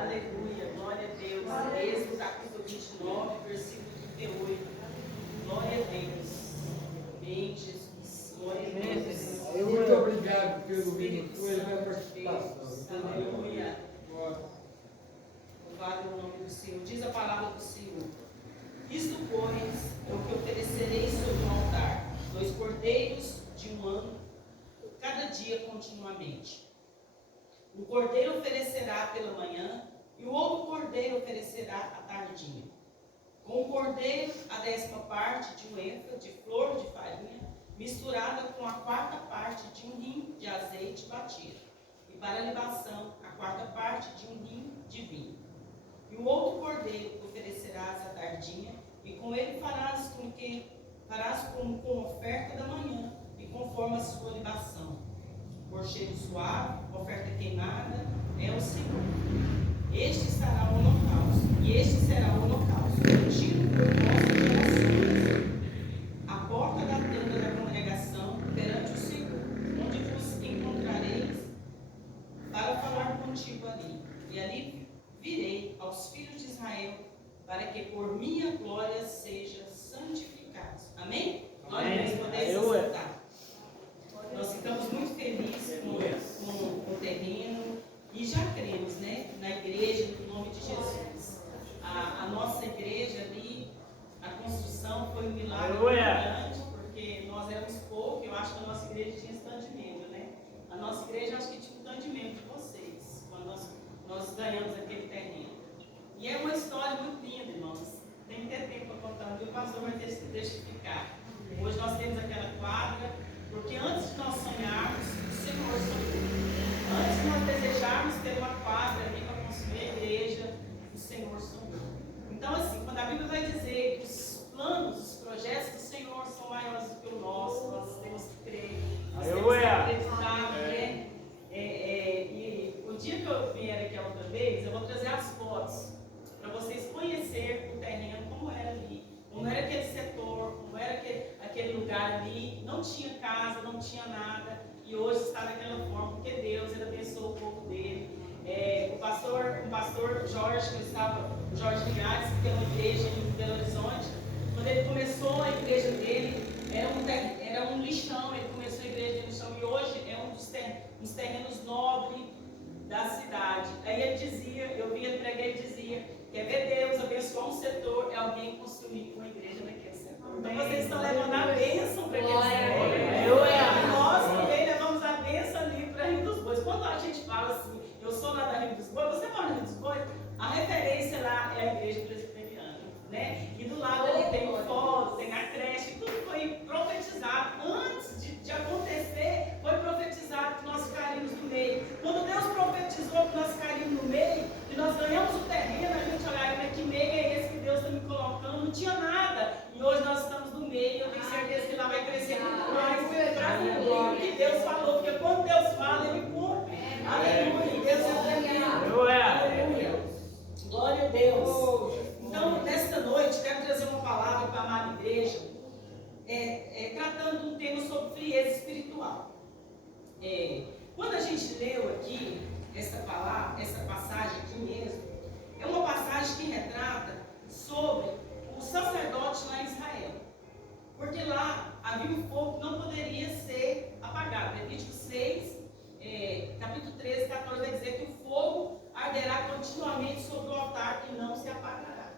Aleluia, glória a Deus. Êxodo capítulo 29, versículo 38. Glória a Deus. Amém, Jesus. Glória a Deus. Muito obrigado pelo hino, pela participação. Aleluia. Louvado o nome do Senhor. Diz a palavra do Senhor. Isto, pois, é o que oferecerei sobre o altar: 2 cordeiros de um ano, cada dia continuamente. Um cordeiro oferecerá pela manhã, e o outro cordeiro oferecerá à tardinha. Com o cordeiro, a 10ª parte de um efa de flor de farinha, misturada com a 4ª parte de um rim de azeite batido, e para a libação, a 4ª parte de um rim de vinho. E o outro cordeiro oferecerás à tardinha, e com ele farás como com oferta da manhã, e conforme a sua libação. Por cheiro suave, oferta queimada, é o Senhor. Este estará o holocausto, e este será o holocausto, contínuo por vossas gerações, à porta da tenda da congregação, perante o Senhor, onde vos encontrareis, para falar contigo ali. E ali virei aos filhos de Israel, para que por minha glória seja santificados. Amém? Glória a Deus, podemos sentar. Nós ficamos muito felizes com o terreno e já cremos, né, na igreja, no nome de Jesus. A nossa igreja ali, a construção foi um milagre muito grande, porque nós éramos poucos. Eu acho que a nossa igreja tinha esse tanto de membro, né? A nossa igreja acho que tinha um tanto de membro de vocês, quando nós ganhamos aquele terreno. E é uma história muito linda, irmãos. Tem que ter tempo para contar, e o pastor vai ter que testificar. Hoje nós temos aquela quadra, porque antes de nós sonharmos, o Senhor sonhou. Antes de nós desejarmos ter uma quadra ali para construir a igreja, o Senhor sonhou. Então, assim, quando a Bíblia vai dizer que os planos, os projetos do Senhor são maiores do que o nosso, nós temos que crer, nós temos que acreditar, né? E o dia que eu vier aqui outra vez, eu vou trazer as fotos para vocês conhecerem o terreno, como era ali, como era aquele setor, como era aquele lugar ali. Não tinha casa, não tinha nada, e hoje está daquela forma, porque Deus, Ele abençoou o povo dele. O pastor Jorge, Jorge Ligares, que tem uma igreja em Belo Horizonte, quando ele começou a igreja dele, era um lixão. Ele começou a igreja de lixão, e hoje é um dos terrenos nobres da cidade. Aí ele dizia, eu via ele pregar, ele dizia: quer ver Deus abençoar um setor, é alguém construir uma igreja naquele setor. Então vocês estão levando a bênção para aquele setor. Nós também levamos a bênção ali para Rio dos Bois. Quando a gente fala assim, eu sou lá da Rio dos Bois, você mora no Rio dos Bois, a referência lá é a igreja presbiteriana, né? E do lado ali tem o fórum, tem a creche, tudo foi profetizado. Antes de acontecer, foi profetizado que nós ficaríamos no meio. Quando Deus profetizou que nós ficaríamos no meio, e nós ganhamos o terreno, a gente olhava, mas que meio é esse que Deus está me colocando? Não tinha nada. E hoje nós estamos no meio, eu tenho certeza que lá vai crescer muito mais para cumprir o que Deus falou, porque quando Deus fala, Ele cumpre. Aleluia, Deus é tremendo. Aleluia. Glória a Deus. Então, nesta noite, quero trazer uma palavra para a amada igreja, tratando um tema sobre frieza espiritual. Quando a gente leu aqui essa palavra, essa passagem aqui mesmo, é uma passagem que retrata sobre o sacerdote lá em Israel. Porque lá havia um fogo que não poderia ser apagado. Levítico 6, capítulo 13, 14, vai dizer que o fogo arderá continuamente sobre o altar e não se apagará.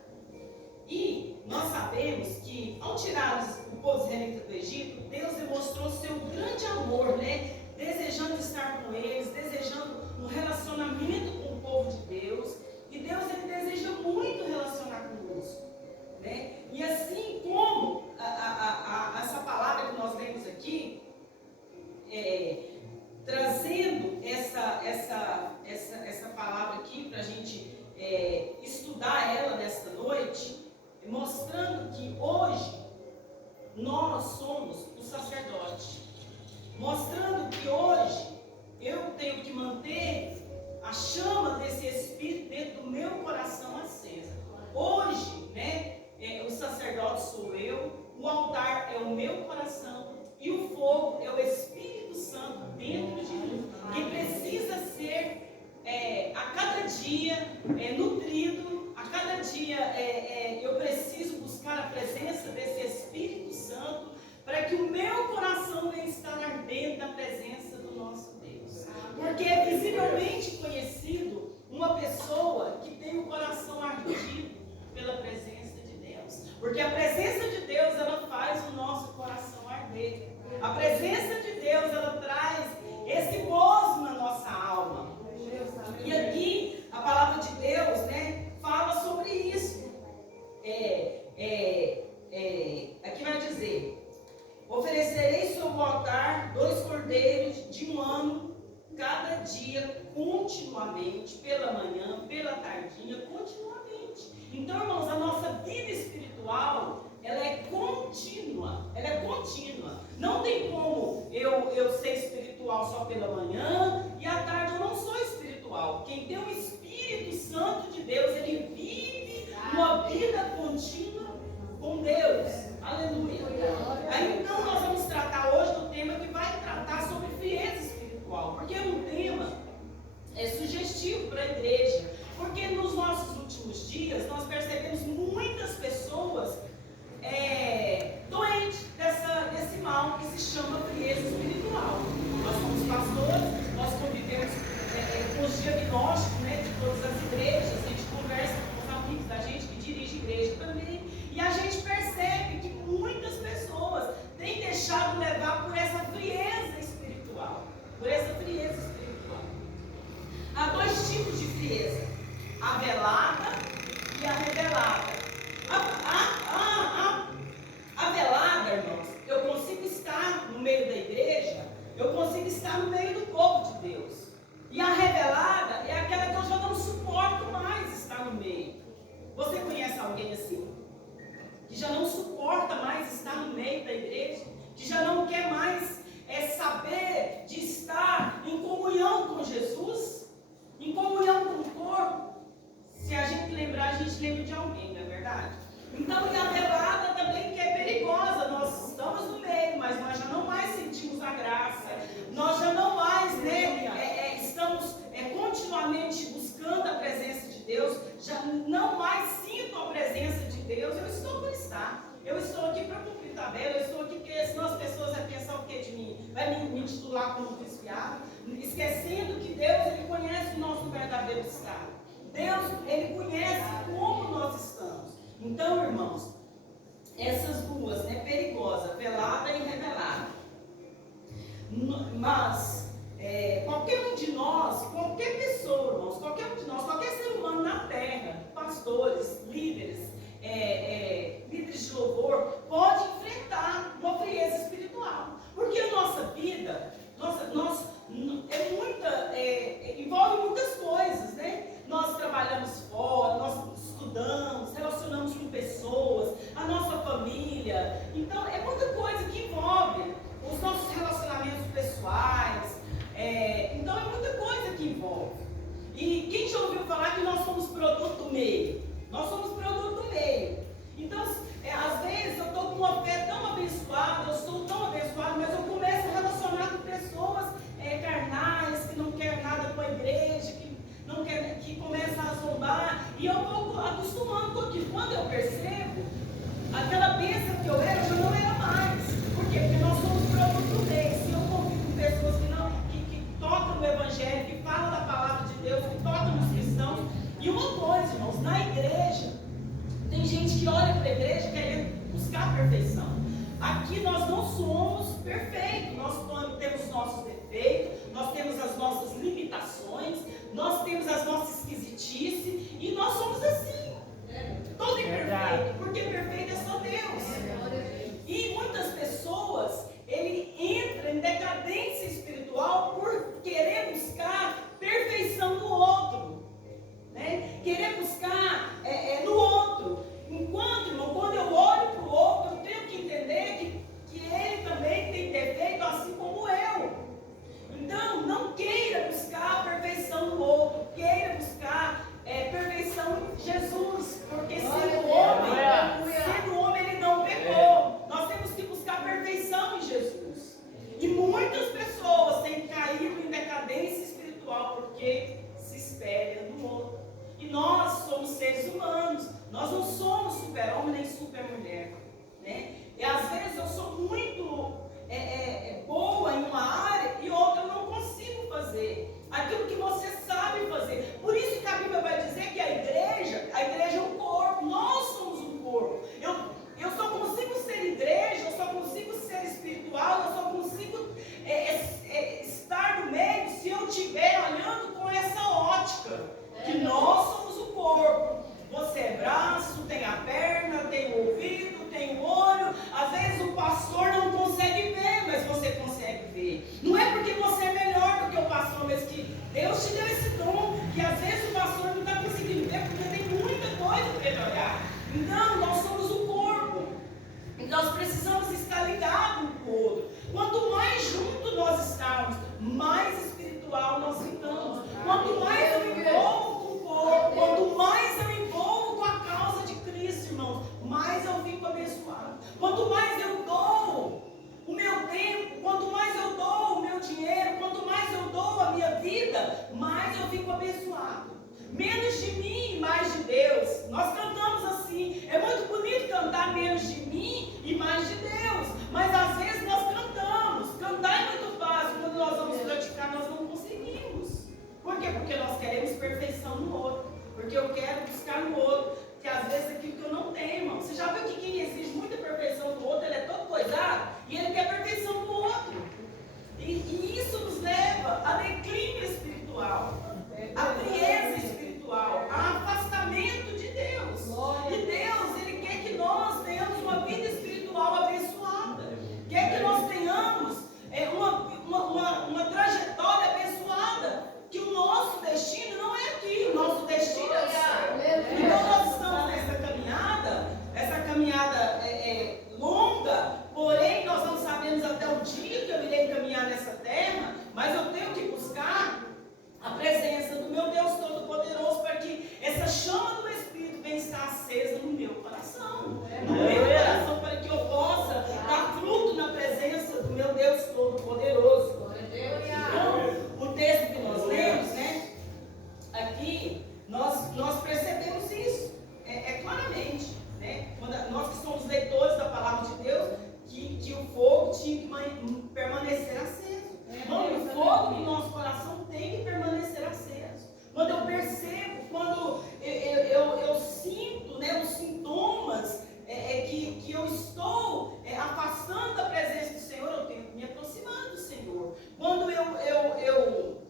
E nós sabemos que, ao tirar o povo israelita do Egito, Deus demonstrou seu grande amor, né? Desejando estar com eles, desejando um relacionamento com o povo de Deus. E Deus, Ele deseja muito relacionar conosco, né? E assim como essa palavra que nós lemos aqui, trazendo essa palavra aqui para a gente estudar ela nesta noite, mostrando que hoje nós somos o sacerdote, mostrando que hoje eu tenho que manter a chama desse Espírito dentro do meu coração acesa. Hoje, né, o sacerdote sou eu, o altar é o meu coração e o fogo é o Espírito Santo dentro de mim, que precisa ser a cada dia dia nutrido, a cada dia eu preciso buscar a presença desse Espírito Santo para que o meu coração venha estar ardendo na presença do nosso Deus. Porque é visivelmente conhecido uma pessoa que tem o coração ardido pela presença de Deus. Porque a presença de Deus, ela faz o nosso coração arder. A presença de Deus, ela traz esse gozo na nossa alma. E aqui, a palavra de Deus, fala sobre isso. Aqui vai dizer: oferecerei sobre o altar 2 cordeiros de 1 ano, cada dia, continuamente, pela manhã, pela tardinha, continuamente. Então, irmãos, a nossa vida espiritual, ela é contínua. Não tem como eu ser espiritual só pela manhã e à tarde eu não sou espiritual. Quem tem o Espírito Santo de Deus, ele vive uma vida contínua com Deus. Aleluia. Então nós vamos tratar hoje do tema que vai tratar sobre frieza espiritual, porque é um tema sugestivo para a igreja, porque nos nossos últimos dias nós percebemos muitas pessoas doentes desse mal que se chama frieza espiritual. Nós somos pastores, nós convivemos com os diagnósticos de todas as igrejas, a gente conversa com os amigos da gente que dirige igreja também, e a gente percebe que muitas pessoas têm deixado levar por essa frieza espiritual. Há 2 tipos de frieza: a velada e a revelada. A velada, irmãos, eu consigo estar no meio da igreja, eu consigo estar no meio do povo de Deus. E a revelada é aquela que eu já não suporto mais estar no meio. Você conhece alguém assim? Que já não suporta mais estar no meio da igreja? Que já não quer mais saber de estar em comunhão com Jesus? Em comunhão com o corpo? Se a gente lembrar, a gente lembra de alguém, não é verdade? Então, e a velada também, que é perigosa. Nós estamos no meio, mas nós já não mais sentimos a graça. Nós já não mais, estamos continuamente buscando a presença de Deus. Já não mais sinto a presença de Deus. Eu estou por estar. Eu estou aqui para cumprir tabela. Eu estou aqui porque senão as pessoas vão pensar o que de mim? Vai me titular como desviado? Esquecendo que Deus, ele conhece o nosso verdadeiro estado. Deus, ele conhece como nós estamos. Então, irmãos, essas duas, perigosa, velada e revelada. Mas, qualquer um de nós, qualquer pessoa, irmãos, qualquer um de nós, qualquer ser humano na terra, pastores, líderes, líderes de louvor, pode enfrentar uma frieza espiritual. Porque a nossa vida, envolve muitas coisas, Nós trabalhamos fora, nós estudamos, relacionamos com pessoas, a nossa família. Então, é muita coisa que envolve os nossos relacionamentos pessoais. Então, é muita coisa que envolve. E quem já ouviu falar que nós somos produto do meio? Nós somos produto do meio. Então, às vezes, eu estou com uma fé tão abençoada, eu sou tão abençoado, mas eu começo a relacionar com pessoas carnais, que não querem nada com a igreja, que começam a zombar, e eu vou acostumando com aquilo. Quando eu percebo, aquela bênção que eu era, eu já não era mais. Por quê? Porque nós somos produto do meio. Se eu convivo com pessoas que tocam no Evangelho, que falam da palavra de Deus, que tocam nos cristãos. E uma coisa, irmãos, na igreja, tem gente que olha para a igreja querendo buscar a perfeição. Aqui nós não somos perfeitos, nós temos nossos defeitos, nós temos as nossas limitações, nós temos as nossas esquisitices, e nós somos assim, todo imperfeito, porque perfeito é só Deus. E muitas pessoas, ele entra em decadência espiritual por querer buscar perfeição no outro, querer buscar no outro. Enquanto, irmão, quando eu olho para o outro, eu tenho que entender que ele também tem defeito, Nós cantamos assim. É muito bonito cantar menos de mim e mais de Deus. Mas às vezes nós cantamos. Cantar é muito fácil. Quando nós vamos praticar, nós não conseguimos. Por quê? Porque nós queremos perfeição no outro. Porque eu quero buscar no outro. Que às vezes é aquilo que eu não tenho, irmão. Você já viu que quem exige muita perfeição do outro, ele é todo coisado e ele quer perfeição do outro. E isso nos leva a declínio espiritual, a frieza espiritual, a afastamento de Deus. E Deus, Ele quer que nós tenhamos uma vida espiritual abençoada. Quer que nós tenhamos uma trajetória abençoada. Que o nosso destino não é aqui, o nosso destino é o céu. Então nós estamos nessa caminhada, essa caminhada longa, porém nós não sabemos até o dia que eu irei caminhar nessa terra, mas eu tenho que buscar a presença do meu Deus Todo-Poderoso para que essa chama do Espírito venha estar acesa no meu coração. No meu coração, para que eu possa dar fruto na presença do meu Deus Todo-Poderoso. Então, o texto que nós lemos, né? Aqui, nós percebemos isso. Claramente, né? Nós que somos leitores da palavra de Deus, que o fogo tinha que permanecer aceso. O fogo do nosso coração tem que permanecer aceso. Quando eu percebo, quando eu sinto, né, os sintomas que eu estou afastando da presença do Senhor, eu tenho que me aproximar do Senhor. Quando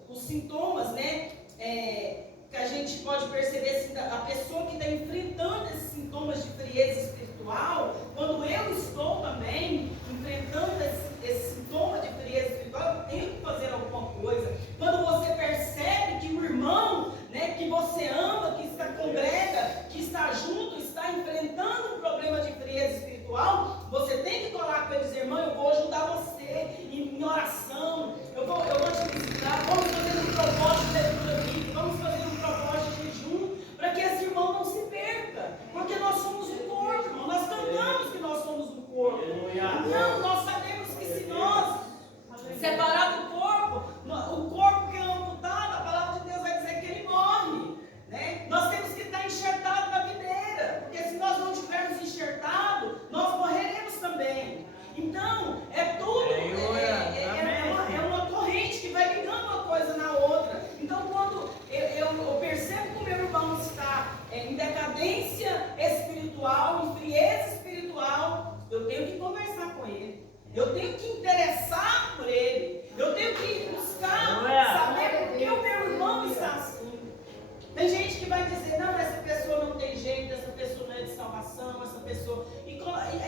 os sintomas, né, que a gente pode perceber assim, a pessoa que está enfrentando esses sintomas de frieza espiritual, quando eu estou também enfrentando esse sintoma de frieza espiritual, eu tenho que fazer alguma coisa. Quando você percebe que o irmão, né, que você ama, que está congrega, que está junto, está enfrentando um problema de frieza espiritual, você tem que colar com ele e dizer: irmão, eu vou ajudar você em oração, eu vou te visitar, vamos fazer um propósito de leitura bíblica, vamos fazer um propósito de jejum, para que esse irmão não se perca, porque nós somos um corpo, irmão. Nós cantamos que nós somos um corpo. Não, nós sabemos que se nós separar do corpo, o corpo que é amputado, a palavra de Deus vai dizer que ele morre, né? Nós temos que estar enxertados na videira, porque se nós não estivermos enxertados, nós morreremos também. Então, é uma corrente que vai ligando uma coisa na outra. Então, quando eu percebo que o meu irmão está em decadência espiritual, em frieza espiritual, eu tenho que conversar com ele. Eu tenho que interessar por ele. Eu tenho que buscar saber por que o meu irmão está assim. Tem gente que vai dizer: não, essa pessoa não tem jeito, essa pessoa não é de salvação, essa pessoa...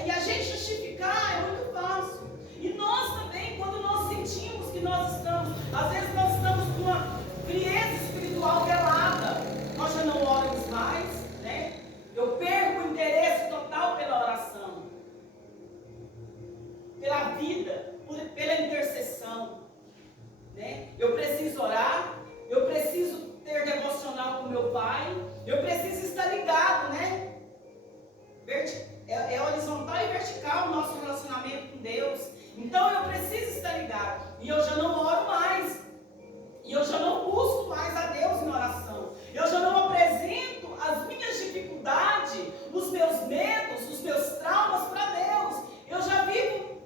E a gente justificar é muito fácil. E nós também, quando nós sentimos que nós estamos... Às vezes nós estamos com uma frieza espiritual velada. Nós já não oramos mais, né? Eu perco o interesse total pela oração, pela vida, pela intercessão, né? Eu preciso orar, eu preciso ter devocional com meu pai, eu preciso estar ligado, né? É horizontal e vertical o nosso relacionamento com Deus. Então eu preciso estar ligado. E eu já não oro mais. E eu já não busco mais a Deus em oração. Eu já não apresento as minhas dificuldades, os meus medos, os meus traumas para Deus. Eu já vivo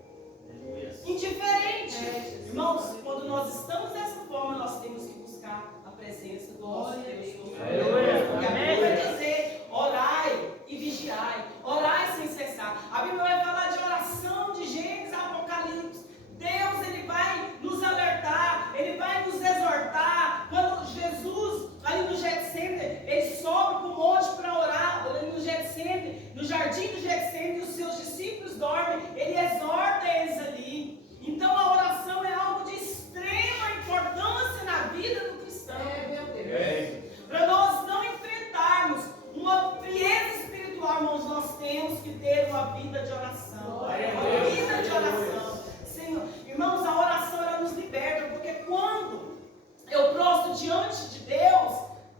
indiferente. Irmãos, quando nós estamos dessa forma, nós temos que buscar a presença do nosso Deus. E a Bíblia vai dizer: orai e vigiai. Orai sem cessar. A Bíblia vai falar de oração de Gênesis a Apocalipse. Deus, Ele vai nos alertar, Ele vai nos exortar. Quando Jesus, ali no Getsemane, Ele sobe para o monte para orar, ali no Getsemane, no jardim do Getsemane, os seus discípulos dormem, Ele exorta eles ali. Então a oração é algo de extrema importância na vida do cristão. Para nós não enfrentarmos uma frieza espiritual, irmãos, nós temos que ter uma vida de oração. Uma vida de oração. Senhor, irmãos, a oração ela nos liberta, porque quando eu prostro diante de Deus,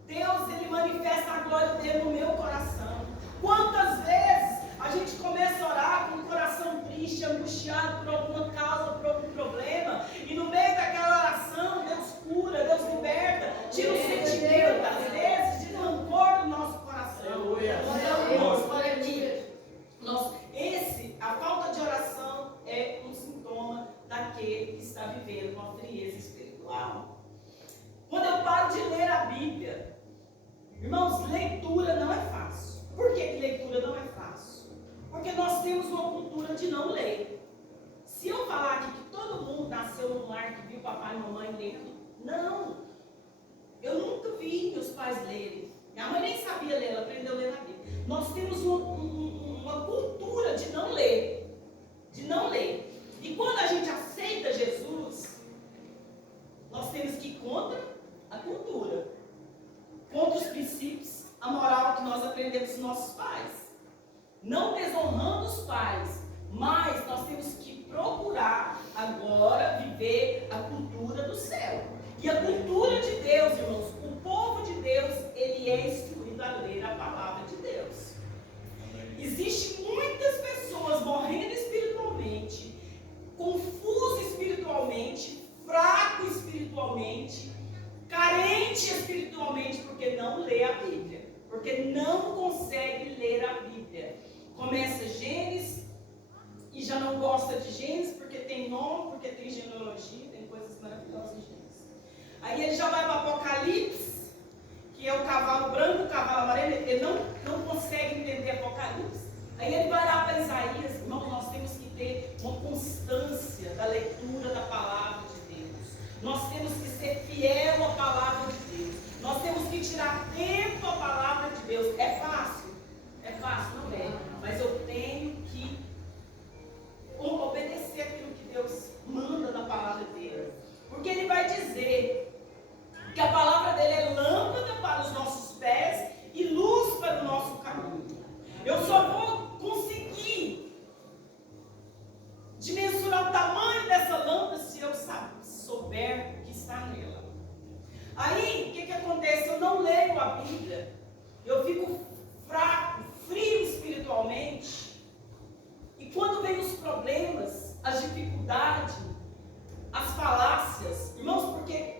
Deus ele manifesta a glória dele no meu coração. Quantas vezes a gente começa a orar com o coração triste, angustiado por alguma causa, por algum problema, e no meio daquela oração, Deus cura, Deus liberta, tira o sentimento, às vezes, de rancor do nosso coração. de não ler. Se eu falar aqui que todo mundo nasceu num lar que viu papai e mamãe lendo, não. Eu nunca vi meus pais lerem. Minha mãe nem sabia ler, ela aprendeu a ler na Bíblia. Nós temos uma cultura de não ler. De não ler. E quando a gente aceita Jesus, nós temos que ir contra a cultura, contra os princípios, a moral que nós aprendemos dos nossos pais. Não desonrando os pais, mas nós temos que procurar agora viver a cultura do céu. E a cultura de Deus, irmãos, o povo de Deus, ele é instruído a ler a palavra de Deus. Existem muitas pessoas morrendo espiritualmente, confuso espiritualmente, fraco espiritualmente, carente espiritualmente, porque não lê a Bíblia, porque não consegue ler a Bíblia. Começa Gênesis e já não gosta de Gênesis porque tem nome, porque tem genealogia, tem coisas maravilhosas em Gênesis. Aí ele já vai para o Apocalipse, que é o cavalo branco, o cavalo amarelo, ele não consegue entender Apocalipse. Aí ele vai lá para Isaías. Irmão, nós temos que ter uma constância da leitura da palavra de Deus. Nós temos que ser fiel à palavra de Deus. Nós temos que tirar tempo à palavra de Deus. É fácil? É fácil, não é. Mas eu tenho que obedecer aquilo que Deus manda na palavra dele. Porque ele vai dizer que a palavra dele é lâmpada para os nossos pés e luz para o nosso caminho. Eu só vou conseguir dimensionar o tamanho dessa lâmpada se eu souber o que está nela. Aí, o que acontece? Eu não leio a Bíblia, eu fico fraco, frio espiritualmente, e quando vem os problemas, as dificuldades, as falácias, irmãos, porque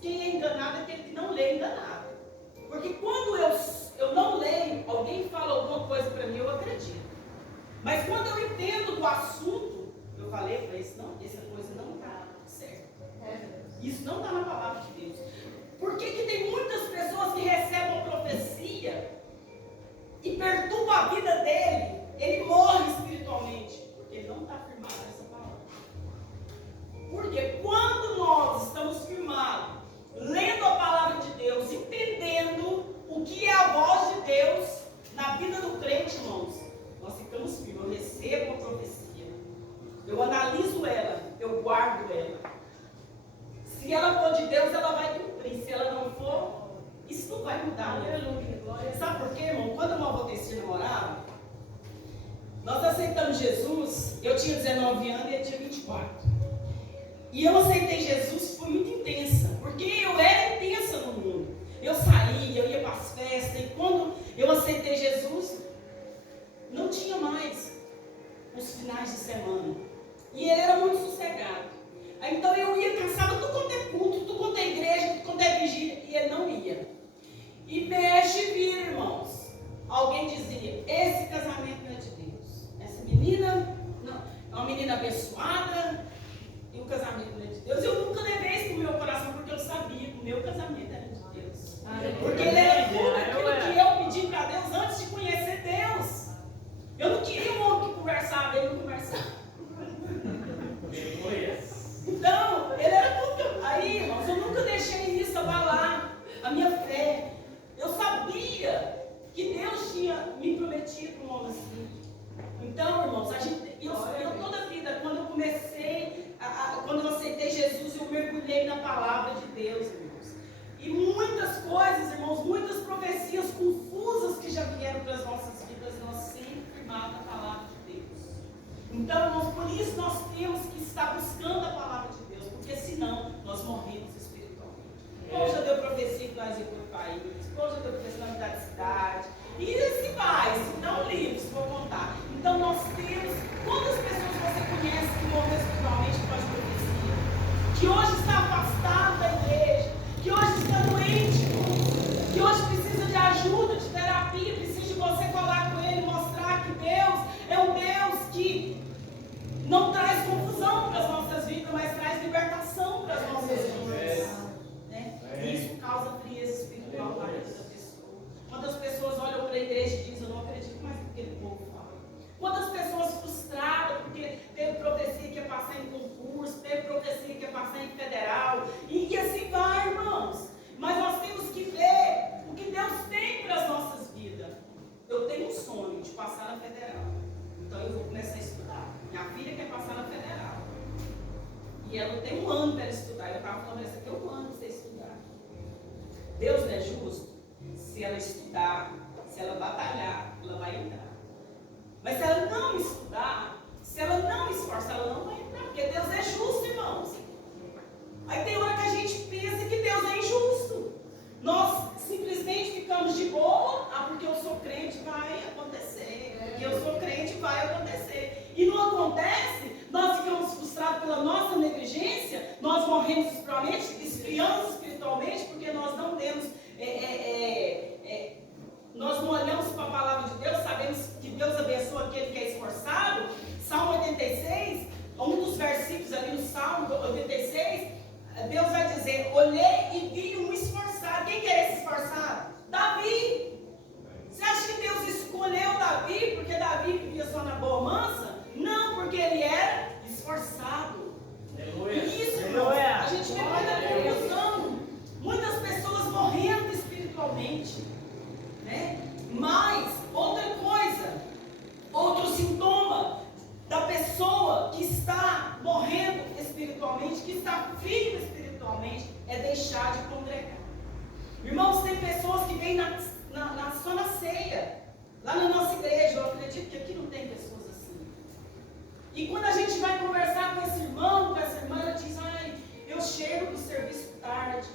quem é enganado é aquele que não lê enganado. Porque quando eu não leio, alguém fala alguma coisa para mim, eu acredito. Mas quando eu entendo do assunto, eu falei, não, essa coisa não está certa. Isso não está na palavra de Deus. Por que tem muitas pessoas que recebem uma profecia e perturba a vida dele? Ele morre espiritualmente, porque ele não está firmado nessa palavra. Porque quando nós estamos firmados, lendo a palavra de Deus, entendendo o que é a voz de Deus na vida do crente, irmãos, nós ficamos firmes. Eu recebo uma profecia, eu analiso ela, eu guardo ela. Se ela for de Deus, ela vai cumprir. Se ela não for, isso não vai mudar. Sabe por quê, irmão? Quando eu voltei a se namorar, nós aceitamos Jesus. Eu tinha 19 anos e ele tinha 24. E eu aceitei Jesus, foi muito intensa, porque eu era intensa no mundo. Eu saía, eu ia para as festas, e quando eu aceitei Jesus, não tinha mais os finais de semana. E ele era muito sossegado. Então eu ia cansada, tudo quanto é culto, tudo quanto é igreja, tudo quanto é vigília, e ele não ia. E mexe e vira, irmãos. Alguém dizia, esse casamento não é de Deus. Essa menina, não, é uma menina abençoada, e o casamento não é de Deus. Eu nunca levei isso no meu coração, porque eu sabia que o meu casamento era de Deus. Porque ele era tudo aquilo que eu pedi para Deus antes de conhecer Deus. Eu não queria um homem que conversava, ele não conversava. Então, ele era tudo. Aí, irmãos, eu nunca deixei isso abalar a minha fé. Eu sabia que Deus tinha me prometido um homem assim. Então, irmãos, eu toda a vida, quando eu comecei, quando eu aceitei Jesus, eu mergulhei na palavra de Deus, irmãos. E muitas coisas, irmãos, muitas profecias confusas que já vieram para as nossas vidas, nós sempre firmamos na palavra de Deus. Então, irmãos, por isso nós temos que estar buscando a palavra de Deus, porque senão nós morremos espiritualmente. Paulo já deu profecia que nós íamos para o país, Paulo já deu profecia na unidade de cidade, e assim vai, se dá um livro, se for contar. Então nós temos, quantas pessoas você conhece que morreu espiritualmente por causa de profecia? Que hoje está afastado da igreja, que hoje está doente, que hoje precisa de ajuda, de terapia, precisa de você falar com ele, mostrar que Deus é um Deus que não traz confusão para as nossas vidas, mas traz libertação para as nossas vidas. Né? Isso causa frieza espiritual na vida da pessoa. Quando as pessoas olham para a igreja e dizem, eu não acredito Deus não é justo? Se ela estudar, se ela batalhar, ela vai entrar. Mas se ela não estudar, se ela não esforçar, ela não vai entrar. Porque Deus é justo, irmãos. Aí tem hora que a gente pensa que Deus é injusto. Nós simplesmente ficamos de boa. Ah, porque eu sou crente, vai acontecer. Porque eu sou crente, vai acontecer. E não acontece, nós ficamos frustrados pela nossa negligência, nós morremos espiritualmente, esfriamos espiritualmente, porque nós não temos, nós não olhamos para a palavra de Deus, sabemos que Deus abençoa aquele que é esforçado. Salmo 86, um dos versículos ali no Salmo 86, Deus vai dizer: olhei e vi um esforçado. Quem que é esse esforçado? Davi. Você acha que Deus escolheu Davi porque Davi vivia só na boa mansa? Não, porque ele era esforçado. Isso, irmão, a gente vê muita confusão. Muitas pessoas morrendo espiritualmente, né? Mas, outra coisa, outro sintoma da pessoa que está morrendo espiritualmente, que está frio espiritualmente, é deixar de congregar. Irmãos, tem pessoas que vêm só na ceia, lá na nossa igreja. Eu acredito que aqui não tem pessoas assim. E quando a gente vai conversar com esse irmão, com essa irmã, ela diz: ai, eu chego do serviço tarde,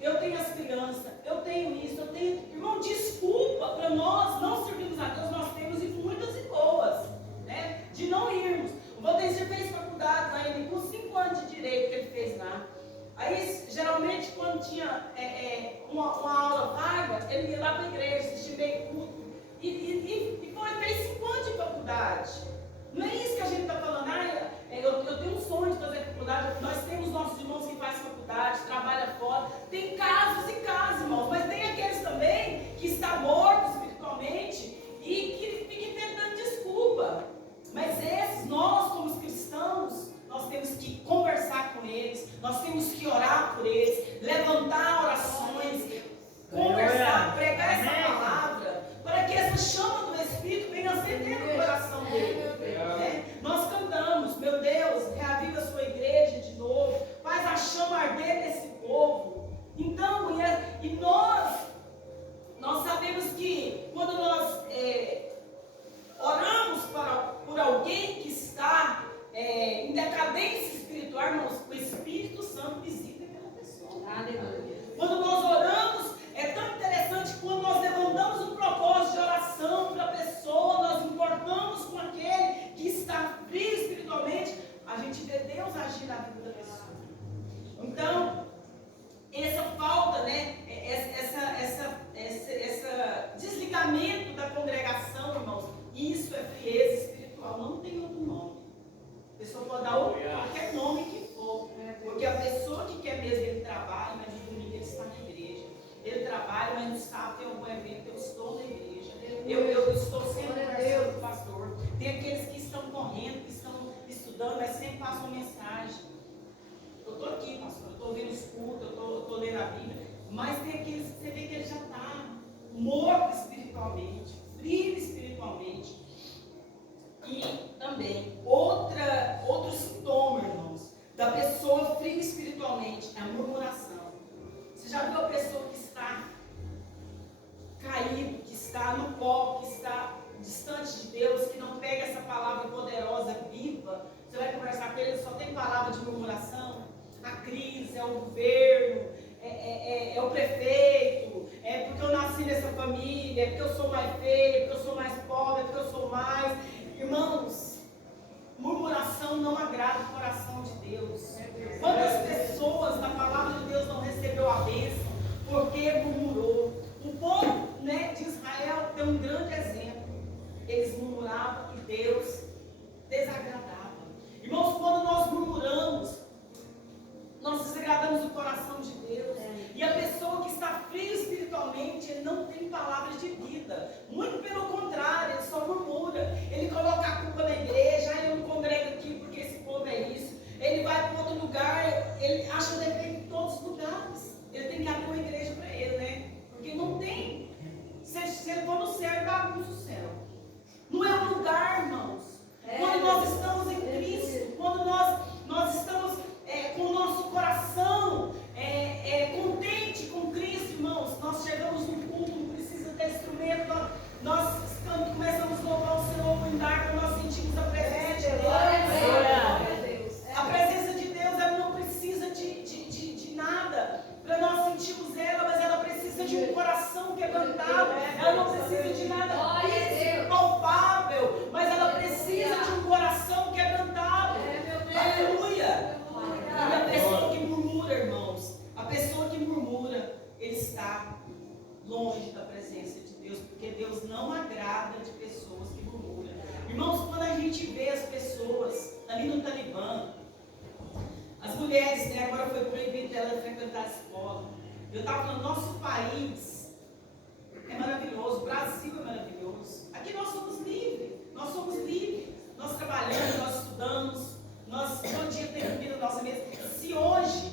eu tenho as crianças, eu tenho isso, eu tenho... Irmão, desculpa, para nós não servirmos a Deus, nós temos muitas e boas, né? De não irmos. O Valdezir fez faculdade lá, ele com 5 anos de direito que ele fez lá. Aí, geralmente, quando tinha uma aula vaga, ele ia lá para a igreja, assistir bem culto. E fez 5 anos de faculdade. Não é isso que a gente está falando. Eu tenho um sonho de fazer faculdade. Nós temos nossos irmãos que fazem faculdade, trabalham fora. Tem casos e casos, irmãos. Mas tem aqueles também que estão mortos espiritualmente e que ficam inventando desculpa. Mas esses, nós como cristãos, nós temos que conversar com eles, nós temos que orar por eles, levantar orações, conversar, pregar essa palavra, para que essa chama do Espírito venha acender no coração dele. Né? Nós cantamos: meu Deus, reaviva a sua igreja de novo, faz a chama arder nesse povo. Então, e nós sabemos que quando nós oramos por alguém que está em decadência espiritual, irmãos, o Espírito Santo visita aquela pessoa. Quando nós oramos, é tão interessante que quando nós levantamos um propósito de oração para a pessoa, nós importamos com aquele que está frio espiritualmente, a gente vê Deus agir na vida da pessoa. Então, essa falta, né, esse desligamento da congregação, irmãos, isso é frieza espiritual, não tem outro nome. A pessoa pode dar qualquer nome que for, porque a pessoa que quer mesmo, ele trabalha, mas no domingo ele está na igreja. Ele trabalha, mas no sábado tem algum evento, eu estou na igreja. Eu estou sempre conversando com o pastor. Tem aqueles que estão correndo, que estão estudando, mas sempre passam mensagem. Eu estou aqui, pastor, eu estou ouvindo os cultos, eu estou lendo a Bíblia. Mas tem aqueles que você vê que ele já está morto espiritualmente, frio espiritualmente. E também, outro sintoma, irmãos, da pessoa fria espiritualmente é a murmuração. Você já viu a pessoa que está caído, que está no pó, que está distante de Deus, que não pega essa palavra poderosa, viva? Você vai conversar com ele, só tem palavra de murmuração. A crise, é o governo, é o prefeito, é porque eu nasci nessa família, é porque eu sou mais feia, é porque eu sou mais pobre, é porque eu sou mais... Irmãos, murmuração não agrada o coração de Deus. Quantas pessoas na palavra de Deus não recebeu a bênção porque murmurou? O povo, né, de Israel tem um grande exemplo. Eles murmuravam e Deus desagradava. Irmãos, quando nós murmuramos, nós desagradamos o coração de Deus. E a pessoa que está fria espiritualmente, ele não tem palavras de vida. Muito pelo contrário. pessoa que murmura, ele está longe da presença de Deus, porque Deus não agrada de pessoas que murmuram. Irmãos, quando a gente vê as pessoas ali no Talibã, as mulheres, né, agora foi proibido dela frequentar a escola. Eu estava falando, nosso país é maravilhoso, o Brasil é maravilhoso. Aqui nós somos livres, nós trabalhamos, nós estudamos, nós todo dia temos comida na nossa mesa. Se hoje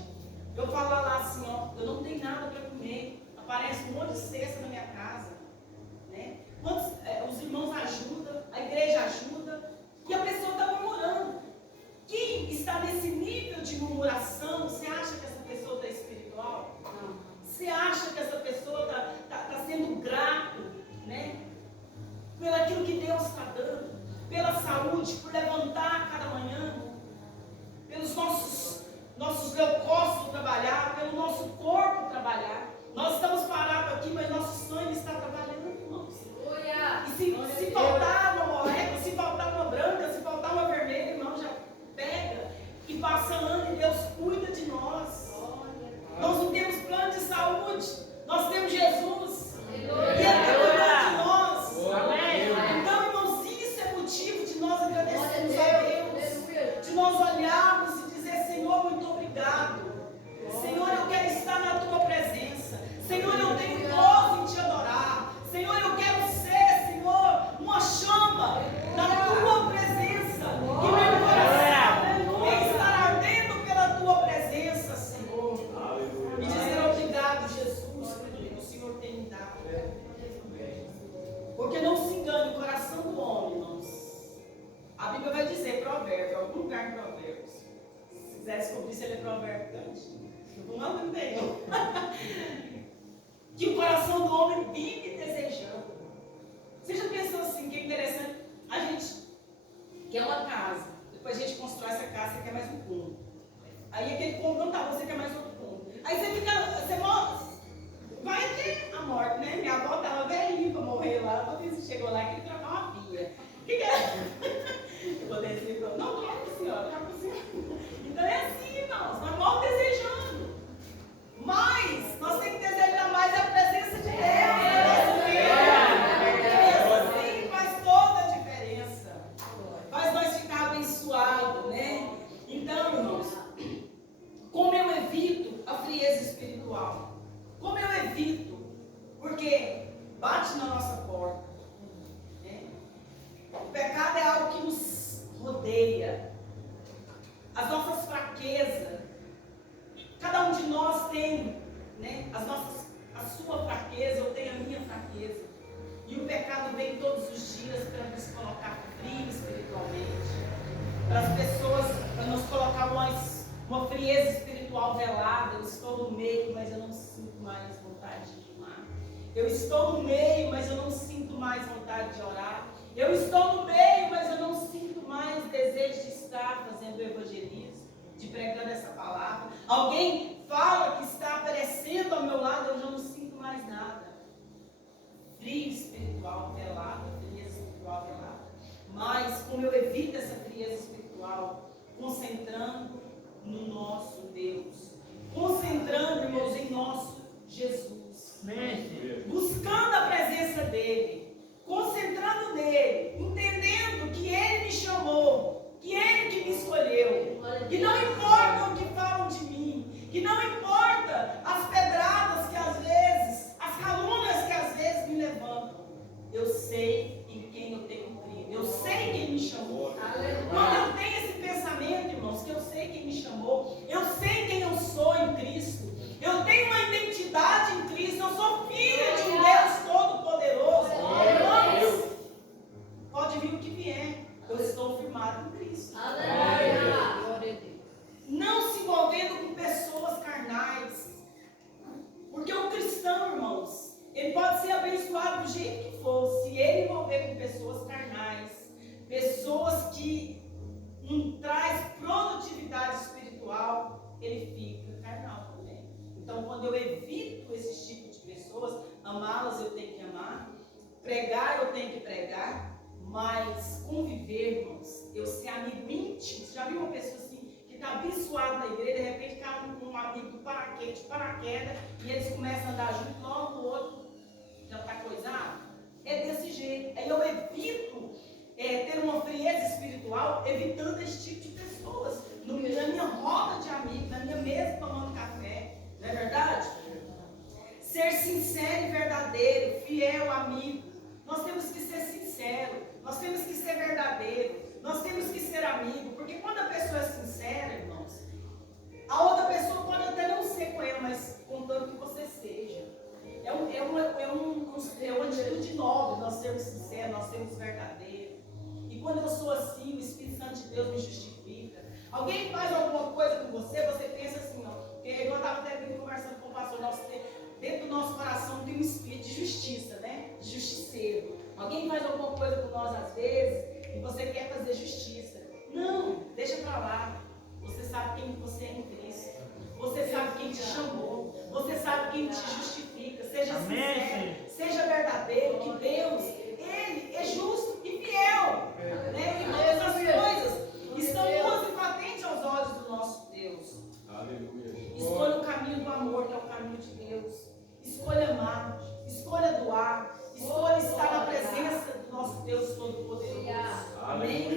eu falar lá assim, ó, eu não tenho nada para comer, aparece um monte de cesta na minha casa, né? Os irmãos ajudam, a igreja ajuda, e a pessoa está murmurando. Quem está nesse nível de murmuração, você acha que essa pessoa está espiritual? Não. Você acha que essa pessoa está sendo grato, né? Pelo aquilo que Deus está dando, pela saúde, por levantar cada manhã, pelos nossos leucócitos trabalhar, pelo nosso corpo trabalhar. Nós estamos parados aqui, mas nosso sangue está trabalhando, irmãos. E se faltar uma molécula, se faltar uma branca, se faltar uma vermelha, irmão, já pega e passa ano e Deus cuida de nós. Nós não temos plano de saúde, nós temos Jesus. E Ele cuida de nós. Então, irmãos, isso é motivo de nós agradecermos a Deus, de nós olharmos e dizer, Senhor, muito obrigado. Senhor, eu quero estar na tua presença. Senhor, eu tenho gozo em te adorar. Senhor, eu quero ser, Senhor, uma chama na tua presença. E meu coração quer estar ardendo pela tua presença, Senhor. E dizer obrigado, Jesus, por tudo que o Senhor tem me dado. Porque não se engane, o coração do homem, irmãos. A Bíblia vai dizer, provérbio, algum lugar em provérbios. Se quiser descobrir se ele é provérbio, cante. Não tenho. Que o coração do homem vive desejando. Você já pensou assim, que é interessante? A gente quer uma casa, depois a gente constrói essa casa, você quer mais um cômodo. Aí aquele cômodo não tá, você quer mais outro cômodo. Aí você vai ter a morte, né? Minha avó estava velhinha para morrer lá, quando você chegou lá, queria trocar uma pia. O que é? Eu vou descer, não quero, senhora, já para o senhor. Então é assim, irmãos, nós vamos desejando. Mas nós temos que desejar mais a presença de Deus. Isso sim faz toda a diferença. Faz nós ficar abençoados, né? Então, irmãos, como eu evito a frieza espiritual? Como eu evito? Porque bate na nossa porta. Né? O pecado é algo que nos rodeia. As nossas fraquezas. Cada um de nós tem, né, a sua fraqueza, eu tenho a minha fraqueza. E o pecado vem todos os dias para nos colocar frio espiritualmente. Para as pessoas, para nos colocar uma frieza espiritual velada. Eu estou no meio, mas eu não sinto mais vontade de amar. Eu estou no meio, mas eu não sinto mais vontade de orar. Eu estou no meio, mas eu não sinto mais desejo de estar fazendo evangelismo, de pregando essa palavra. Alguém fala que está aparecendo ao meu lado, eu já não sinto mais nada. Frio espiritual velado, frieza espiritual velada. Mas como eu evito essa frieza espiritual, concentrando no nosso Deus, concentrando, irmãos, em nosso Jesus, buscando a presença dele, concentrando nele, entendendo que ele me chamou, que ele que me escolheu, que não importa o que falam de mim, que não importa as pedradas que às vezes, as calúnias que às vezes me levantam, eu sei em quem eu tenho crido, eu sei quem me chamou. Quando eu tenho esse pensamento, irmãos, que eu sei quem me chamou, eu sei quem eu sou em Cristo, eu tenho uma identidade em Cristo, eu sou filha de um Deus Todo-Poderoso. Irmãos, pode vir o que vier, eu estou firmado em Cristo. Não se envolvendo com pessoas carnais. Porque o cristão, irmãos, ele pode ser abençoado do jeito que for, se ele envolver com pessoas carnais, pessoas que não traz produtividade espiritual, ele fica carnal também. Então, quando eu evito esse tipo de pessoas, amá-las eu tenho que amar, pregar eu tenho que pregar, mas conviver, irmãos, eu ser amigo íntimo. Você já viu uma pessoa assim, que está abençoado na igreja, de repente cai um amigo do paraquedas, e eles começam a andar junto, logo o outro já está coisado. É desse jeito. Aí eu evito ter uma frieza espiritual, evitando esse tipo de pessoas. Na minha roda de amigos, na minha mesa tomando café. Não é verdade? Ser sincero e verdadeiro, fiel amigo. Nós temos que ser sincero, nós temos que ser verdadeiro, nós temos que ser amigo, porque quando a pessoa é sincera, irmãos, a outra pessoa pode até não ser com ela, mas contanto que você seja. É uma atitude nobre, nós sermos sinceros, nós sermos verdadeiros. E quando eu sou assim, o Espírito Santo de Deus me justifica. Alguém faz alguma coisa com você, você pensa assim, ó, porque eu estava até conversando com o pastor, dentro do nosso coração tem um espírito de justiça, né? De justiceiro. Alguém faz alguma coisa com nós às vezes e você quer fazer justiça. Não, deixa pra lá. Você sabe quem você é em Cristo. Você sabe quem te chamou. Você sabe quem te justifica. Seja sincero, seja verdadeiro, que Deus, Ele é justo e fiel. Né? E todas as coisas estão nuas e patentes aos olhos do nosso Deus. Aleluia. Escolha o caminho do amor, que é o caminho de Deus. Escolha amar, escolha doar, escolha estar na presença do nosso Deus Todo-Poderoso. Amém?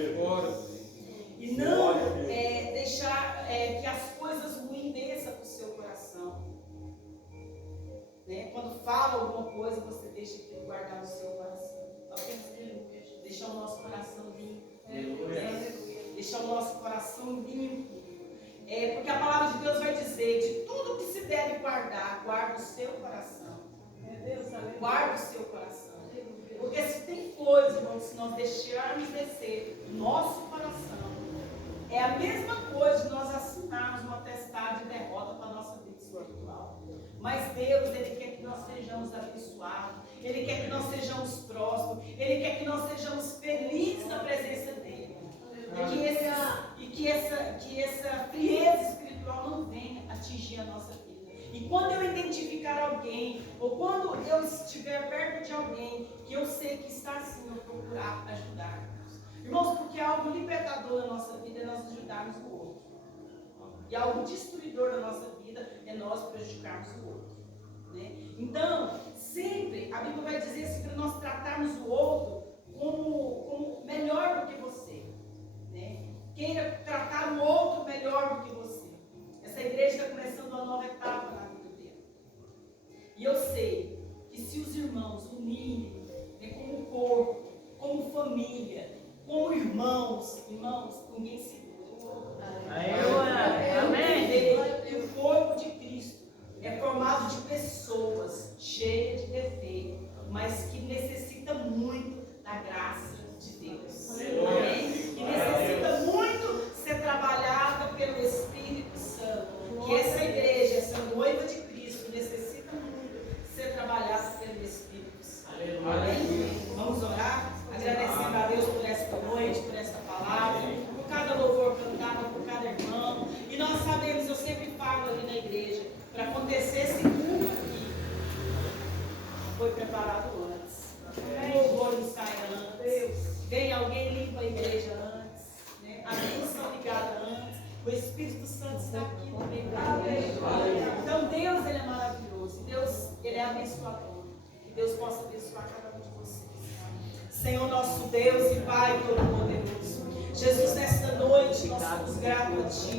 E não deixar que as coisas ruins desçam para o seu coração. Né? Quando fala alguma coisa, você deixa aquilo guardar no seu coração. Deixar o nosso coração limpo. Né? Deixar o nosso coração limpo. Porque a palavra de Deus vai dizer, de tudo que se deve guardar, guarda o seu coração. Guarda o seu coração. Porque se tem coisa, irmãos, se nós deixarmos descer o nosso coração, é a mesma coisa de nós assinarmos um atestado de derrota para a nossa vida espiritual. Mas Deus, Ele quer que nós sejamos abençoados, Ele quer que nós sejamos prósperos, Ele quer que nós sejamos felizes na presença dEle. E que essa frieza espiritual não venha atingir a nossa vida. E quando eu identificar alguém, ou quando eu estiver perto de alguém, que eu sei que está assim, eu procurar ajudar. Irmãos, porque algo libertador na nossa vida é nós ajudarmos o outro. E algo destruidor na nossa vida é nós prejudicarmos o outro. Né? Então, sempre, a Bíblia vai dizer assim, para nós tratarmos o outro como melhor do que você. Né? Queira tratar o outro melhor do que você. Essa igreja está começando uma nova etapa na vida dele. E eu sei que se os irmãos unirem, né, como corpo, como família, como irmãos, ninguém se dura. Amém. Que o corpo de Cristo é formado de pessoas cheias de defeito, mas que necessita muito da graça de Deus. Amém? Que necessita muito ser trabalhada pelo Espírito Santo. Que essa igreja, essa noiva de Cristo, necessita muito ser trabalhada pelo Espírito Santo. Amém? Vamos orar, agradecendo a Deus por esta noite, por esta palavra, por cada louvor cantado, por cada irmão. E nós sabemos, eu sempre falo ali na igreja, para acontecer esse culto aqui, foi preparado antes. O louvor ensaia antes. Vem alguém limpa a igreja antes. Né? A bênção ligada antes. O Espírito Santo está aqui no meio da igreja. Então Deus, Ele é maravilhoso. Deus, Ele é abençoador. Que Deus possa abençoar cada um de vocês. Senhor nosso Deus e Pai Todo-Poderoso. Jesus, nesta noite nós somos gratos a Ti.